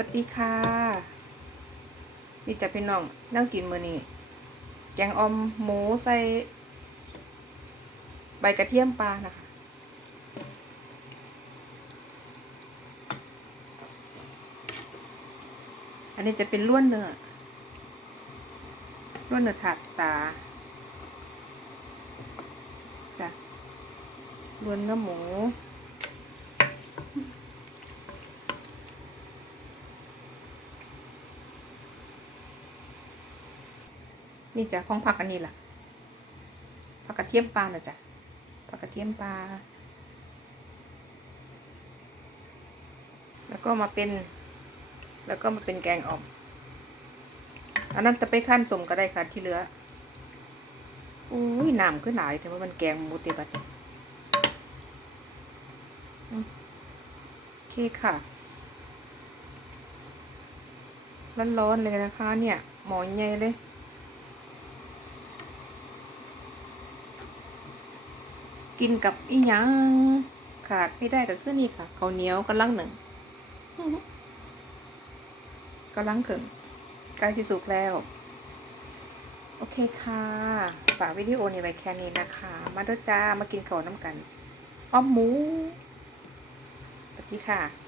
วัสดีค่ะนี่จะพี่น้องนั่งกินมื้อนี้แกงออมหมูใส่ใบกระเทียมปลานะคะอันนี้จะเป็นล้วนเนื้อล้วนเนื้อถาดตาจ้ะล้วนเนื้อหมู นี่จ้ะของผักอันนี้ล่ะผักกระเทียมปลาน่ะจ้ะผักกระเทียมปลา แล้วก็มาเป็น แล้วก็มาเป็นแกงอ่อมอันนั้นจะไปขั้นสมก็ได้ค่ะที่เหลืออุ้ยน้ำขึ้นหลายแต่ว่ามันแกงมูติบัดโอเคค่ะ ร้อนๆเลยนะคะเนี่ย หมอใหญ่เลย กินกับอีหยังขาดไม่ได้ก็คือนี่ค่ะข้าวเหนียวกำลังหนึ่งกำลังถึงใกล้ที่สุกแล้ว โอเคค่ะ ฝากวิดีโอนี้ไว้แค่นี้นะคะ มาด้วยจ้ามากินข้าวน้ำกันอ้อมหมูสวัสดีค่ะ